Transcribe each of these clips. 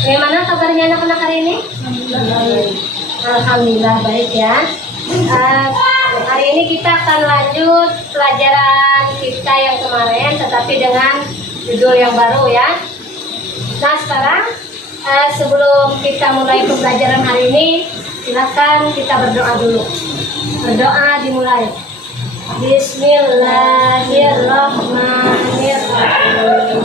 Bagaimana kabarnya anak-anak hari ini? Alhamdulillah baik ya. Hari ini kita akan lanjut pelajaran kita yang kemarin, tetapi dengan judul yang baru ya. Nah sekarang sebelum kita mulai pembelajaran hari ini, silakan kita berdoa dulu. Berdoa dimulai. Bismillahirrahmanirrahim.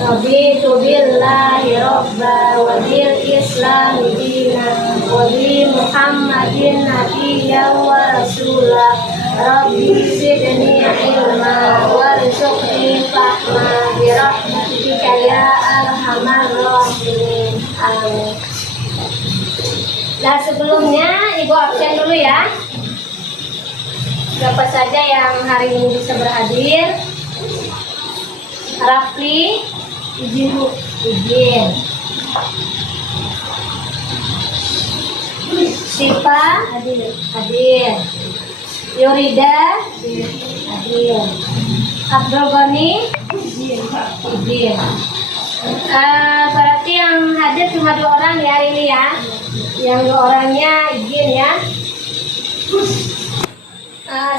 Raditu billahi robba wa bil islami dina wa bi muhammadin nabiyya wa rasulah. Rabbi zidni ilma warzuqni fahma bi rahmatika ya arhamar rahimin. Amin. Nah sebelumnya ibu absen dulu ya. Siapa saja yang hari ini bisa berhadir? Rafli, izin Bu. Izin. Sipa, hadir. Yurida, hadir. Abdul Ghani, izin. Berarti yang hadir cuma 2 orang ya hari ini ya. Yang 2 orangnya izin ya.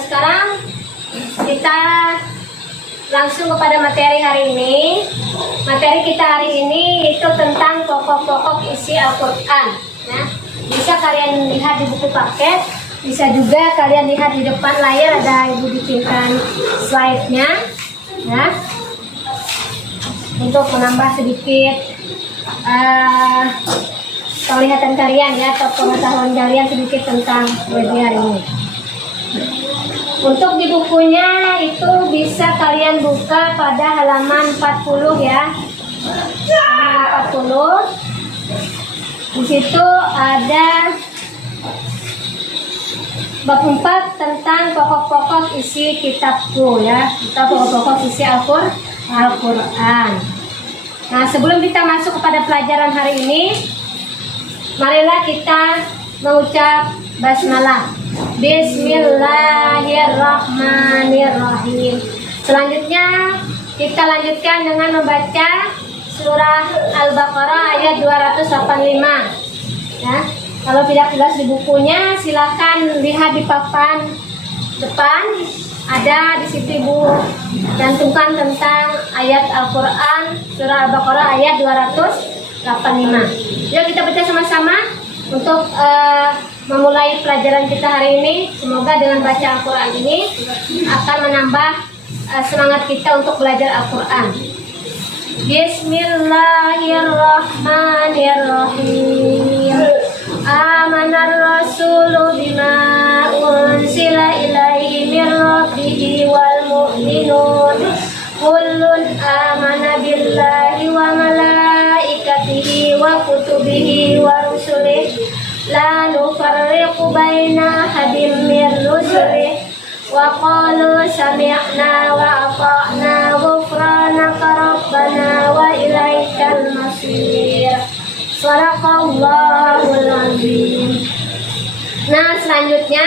Sekarang kita langsung kepada materi hari ini. Materi kita hari ini itu tentang pokok-pokok isi Al-Quran ya. Bisa kalian lihat di buku paket, bisa juga kalian lihat di depan layar, ada ibu bikinkan slide-nya ya, untuk menambah sedikit penglihatan kalian ya, atau pengetahuan kalian sedikit tentang webinar ini. Untuk di bukunya itu bisa kalian buka pada halaman 40 ya. Halaman 40. Di situ ada bab 4 tentang pokok-pokok isi kitabku ya, atau pokok-pokok isi Al-Quran. Nah, sebelum kita masuk kepada pelajaran hari ini, marilah kita mengucap basmalah. Bismillahirrahmanirrahim. Selanjutnya kita lanjutkan dengan membaca surah Al-Baqarah ayat 285 ya. Kalau tidak jelas di bukunya, silakan lihat di papan depan, ada di situ Ibu cantumkan tentang ayat Al-Quran surah Al-Baqarah ayat 285. Yuk kita baca sama-sama untuk memulai pelajaran kita hari ini. Semoga dengan baca Al-Quran ini akan menambah semangat kita untuk belajar Al-Quran. Bismillahirrahmanirrahim. Amanar rasulu bima unsila ilaihi min rabbihi wal mu'minun kullun amana billahi wa malaikatihi wa kutubihi wa rusulihi la nufarriqu baina ahadin min rusulihi wa qalu sami'na wa ata'na ghufranaka rabbana wa ilaikal masir. Sadaqallahul azim. Nah, selanjutnya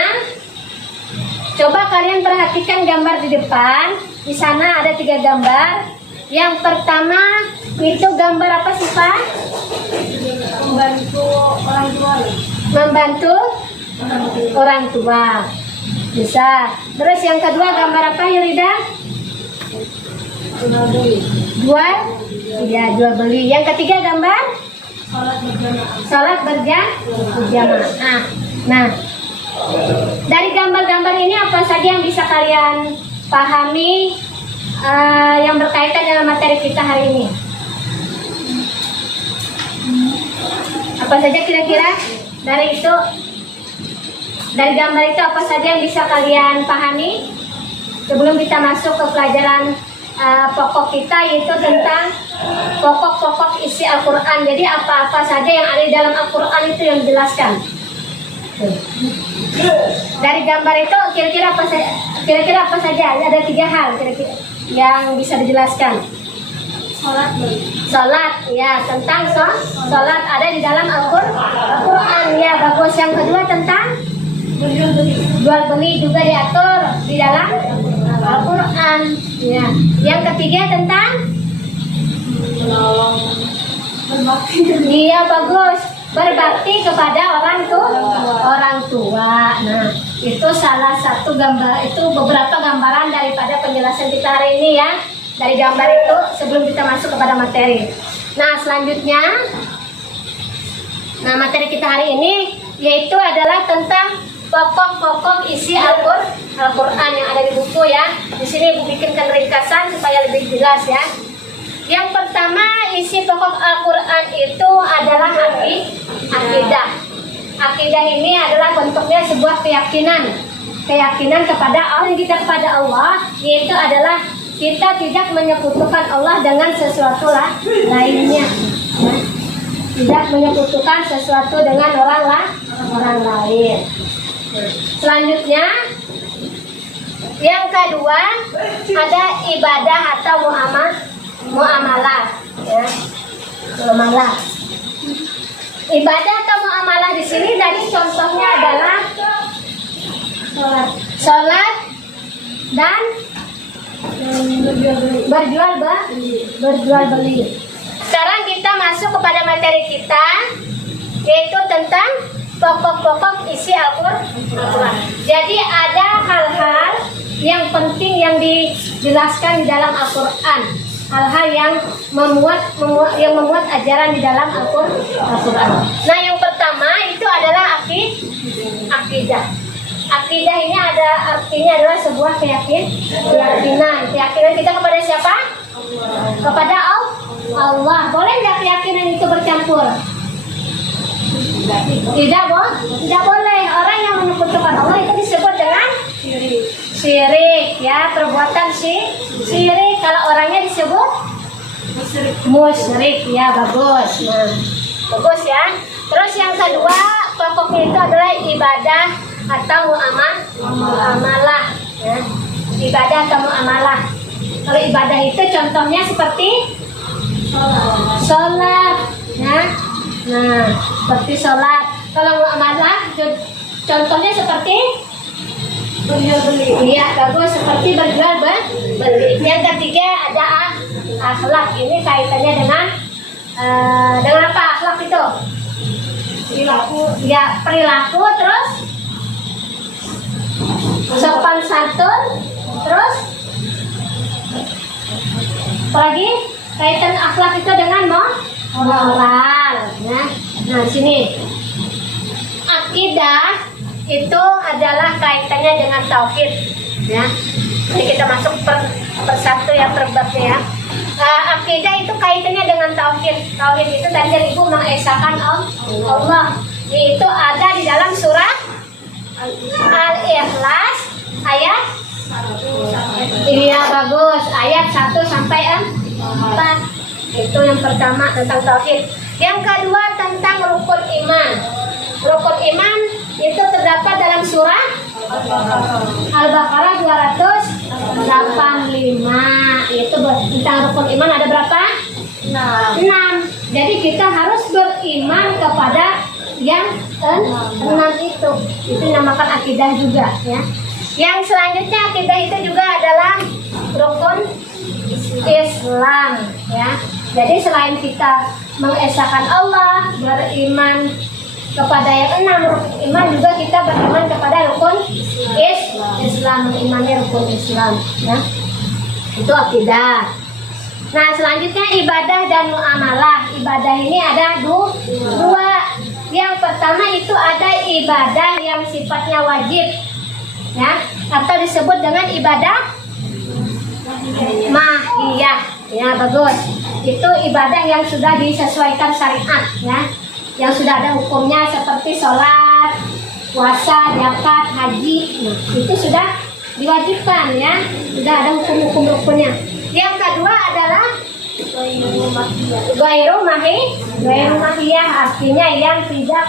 coba kalian perhatikan gambar di depan. Di sana ada 3 gambar. Yang pertama itu gambar apa sih Pak? Membantu orang tua. Membantu orang tua. Bisa. Terus yang kedua gambar apa Yurida? Jual beli. Iya, jual beli. Yang ketiga gambar? Salat berjamaah. Nah, dari gambar-gambar ini apa saja yang bisa kalian pahami yang berkaitan dengan materi kita hari ini? Apa saja kira-kira dari gambar itu apa saja yang bisa kalian pahami sebelum kita masuk ke pelajaran pokok kita, yaitu tentang pokok-pokok isi Al-Quran. Jadi apa-apa saja yang ada di dalam Al-Quran itu yang dijelaskan. Dari gambar itu kira-kira apa saja? Ada 3 hal kira-kira yang bisa dijelaskan. Salat ya, tentang salat ada di dalam Al-Quran ya, bagus. Yang kedua tentang jual beli juga diatur di dalam Al-Quran ya. Yang ketiga tentang Iya bagus. Berbakti kepada orang tua. Nah, itu salah satu gambar, itu beberapa gambaran daripada penjelasan kita hari ini ya. Dari gambar itu sebelum kita masuk kepada materi. Nah, selanjutnya, materi kita hari ini yaitu adalah tentang pokok-pokok isi Al-Quran yang ada di buku ya. Di sini Ibu bikinkan ringkasan supaya lebih jelas ya. Yang pertama, isi pokok Al-Quran itu adalah akidah. Akidah ini adalah bentuknya sebuah keyakinan kepada Allah, kita kepada Allah, yaitu adalah kita tidak menyekutukan Allah dengan sesuatu lainnya. Tidak menyekutukan sesuatu dengan orang lain. Selanjutnya, yang kedua ada ibadah atau muamalah ya. Muamalah. Ibadah atau muamalah di sini dari contohnya adalah sholat dan berjual beli. Sekarang kita masuk kepada materi kita, yaitu tentang pokok-pokok isi Al-Quran. Jadi ada hal-hal yang penting yang dijelaskan di dalam Al-Quran, hal-hal yang memuat ajaran di dalam Al-Quran. Nah, yang pertama itu adalah akidah. Akidah ini artinya adalah sebuah keyakinan kita kepada siapa? Kepada Allah. Boleh nggak keyakinan itu bercampur? Tidak boleh. Orang yang menyekutukan Allah itu disebut dengan syirik ya, perbuatan syirik. Kalau orangnya disebut musyrik ya, bagus. Nah, bagus ya. Terus yang kedua, pokoknya itu adalah ibadah atau muamalah ya. Ibadah atau muamalah. Kalau ibadah itu contohnya seperti sholat ya. Nah, seperti sholat. Kalau muamalah contohnya seperti berjual beli. Iya, bagus, seperti berjual beli. Yang ketiga ada akhlak. Ini kaitannya dengan apa akhlak itu? Perilaku. Ya, perilaku, terus sopan santun, terus apalagi kaitan akhlak itu dengan moral ya. Nah, sini akidah itu adalah kaitannya dengan tauhid ya. Jadi kita masuk per satu ya, per babnya ya. Akidah itu kaitannya dengan tauhid. Tauhid itu tadi Ibu mengesahkan Allah. Itu ada di dalam surah Al-Ikhlas ayat iya bagus, ayat 1 sampai 4. Itu yang pertama tentang tauhid. Yang kedua tentang rukun iman. Rukun iman itu terdapat dalam surah Al-Baqarah 285. Itu tentang rukun iman ada berapa? 6. Jadi kita harus beriman kepada yang 6 itu. Itu dinamakan akidah juga ya. Yang selanjutnya akidah itu juga adalah rukun Islam ya. Jadi selain kita mengesahkan Allah, beriman kepada yang 6 rukun iman, juga kita beriman kepada rukun Islam, mengimani rukun Islam ya. Itu akidah. Nah, selanjutnya ibadah dan muamalah. Ibadah ini ada dua. Yang pertama itu ada ibadah yang sifatnya wajib ya, atau disebut dengan ibadah mahiyah ya, bagus. Itu ibadah yang sudah disesuaikan syariat ya, yang sudah ada hukumnya seperti sholat, puasa, zakat, haji. Nah, itu sudah diwajibkan ya, sudah ada hukum-hukum rukunnya. Yang kedua adalah Ghairu mahiyah, artinya yang tidak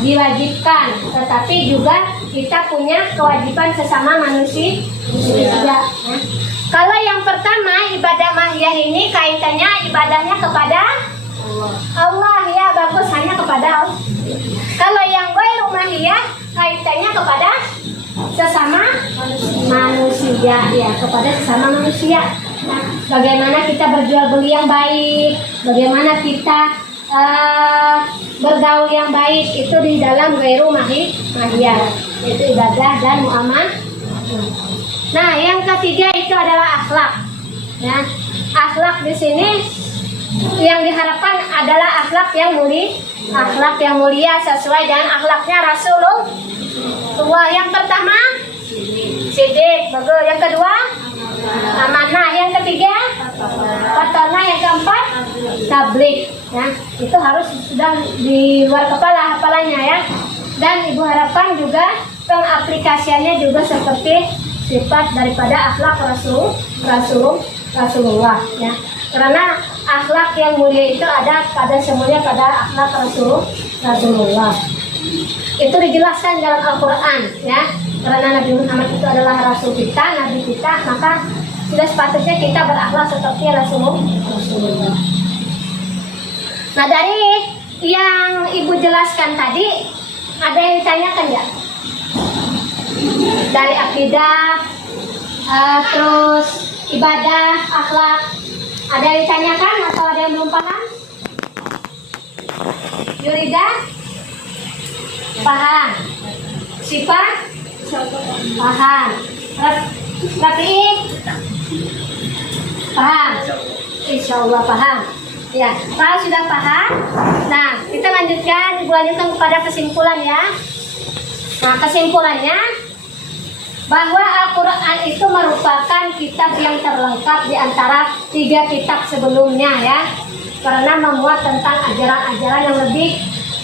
diwajibkan, tetapi juga kita punya kewajiban sesama manusia ya. Kalau yang pertama ibadah mahiyah ini kaitannya ibadahnya kepada Allah ya, bagus, hanya kepada Allah. Kalau yang ghairu mahiyah kaitannya kepada sesama manusia ya, kepada sesama manusia. Nah, bagaimana kita berjual beli yang baik, bagaimana kita bergaul yang baik itu di dalam ghairu mahiyah, yaitu ibadah dan muamalah. Nah, yang ketiga itu adalah akhlak. Ya, akhlak di sini yang diharapkan adalah akhlak yang mulia sesuai dengan akhlaknya Rasulullah. Yang pertama sidik, bagus. Yang kedua amanah. Yang ketiga fatona. Yang keempat tabligh. Ya, itu harus sudah di luar kepala hafalannya ya. Dan ibu harapkan juga pengaplikasiannya juga seperti sifat daripada akhlak Rasulullah ya. Karena akhlak yang mulia itu ada semuanya pada akhlak Rasulullah. Itu dijelaskan dalam Al-Quran ya. Karena Nabi Muhammad itu adalah Rasul kita, Nabi kita, maka sudah sepatutnya kita berakhlak seperti Rasulullah. Nah, dari yang ibu jelaskan tadi, ada yang ditanyakan ya? Dari akidah, terus ibadah, akhlak, ada yang ditanyakan atau ada yang belum paham? Yurida? Paham. Sifat? Paham. Rafi? Paham. Insya Allah paham. Ya, kalau sudah paham, nah kita lanjutkan kepada kesimpulan ya. Nah, kesimpulannya bahwa Al-Quran itu merupakan kitab yang terlengkap di antara 3 kitab sebelumnya ya, karena memuat tentang ajaran-ajaran yang lebih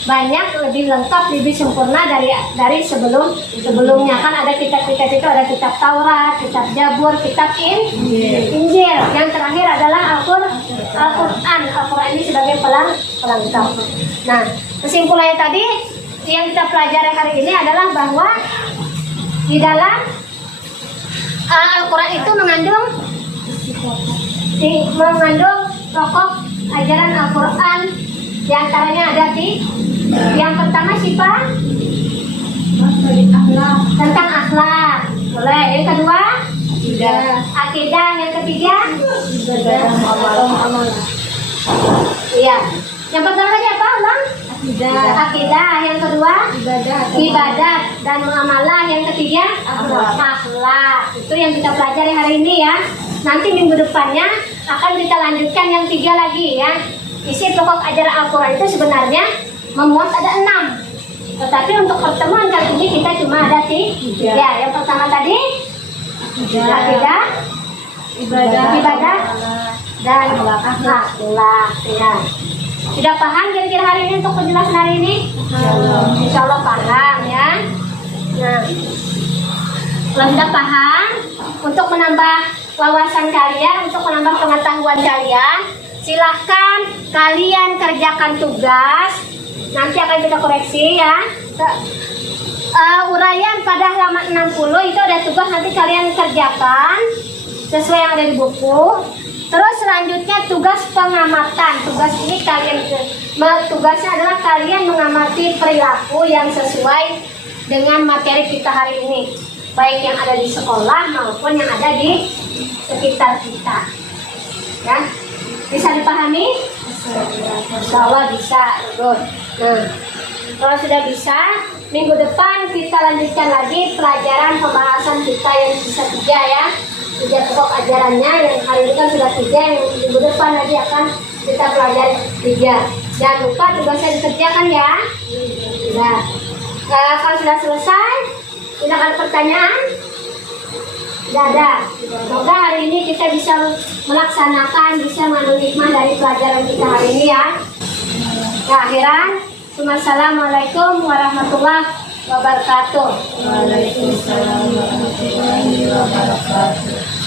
banyak, lebih lengkap, lebih sempurna dari sebelumnya. Kan ada kitab-kitab itu, ada kitab Taurat, kitab Jabur, kitab Injil. Yang terakhir adalah Al-Quran. Al-Quran ini sebagai pelengkap. Nah, kesimpulannya tadi yang kita pelajari hari ini adalah bahwa di dalam Al-Quran itu mengandung pokok ajaran Al-Quran. Di antaranya ada yang pertama sifat tentang akhlak, boleh. Yang kedua akidah. Yang ketiga iya. Yang pertama tadi apa, Bang? Akidah. Yang kedua ibadat dan muamalah. Yang ketiga akhlak. Itu yang kita pelajari hari ini ya. Nanti minggu depannya akan kita lanjutkan yang 3 lagi ya. Isi pokok ajaran Al-Quran itu sebenarnya memuat ada 6, tetapi untuk pertemuan kali ini kita cuma ada 3. Yang pertama tadi akidah, ibadah dan akhlak ya. Sudah paham kira-kira hari ini untuk penjelasan hari ini? Insya Allah paham ya. Nah, kalau sudah paham, untuk menambah wawasan kalian, untuk menambah pengetahuan kalian, silahkan kalian kerjakan tugas. Nanti akan kita koreksi ya. Uraian pada halaman 60 itu ada tugas, nanti kalian kerjakan sesuai yang ada di buku. Terus selanjutnya tugas pengamatan. Tugas ini tugasnya adalah kalian mengamati perilaku yang sesuai dengan materi kita hari ini, baik yang ada di sekolah maupun yang ada di sekitar kita. Ya, bisa dipahami? Insya Allah bisa. Good. Nah, kalau sudah bisa, minggu depan kita lanjutkan lagi pelajaran pembahasan kita yang sisa 3 ya. 3 pokok ajarannya, yang hari ini kan sudah 3, yang minggu depan lagi akan kita pelajari 3. Jangan lupa tugasnya dikerjakan ya. Nah, kalau sudah selesai, tidak ada pertanyaan? Tidak ada. Semoga hari ini kita bisa melaksanakan, bisa mengambil hikmah dari pelajaran kita hari ini ya. Akhiran, Assalamualaikum warahmatullahi wabarakatuh. Waalaikumsalam warahmatullahi wabarakatuh.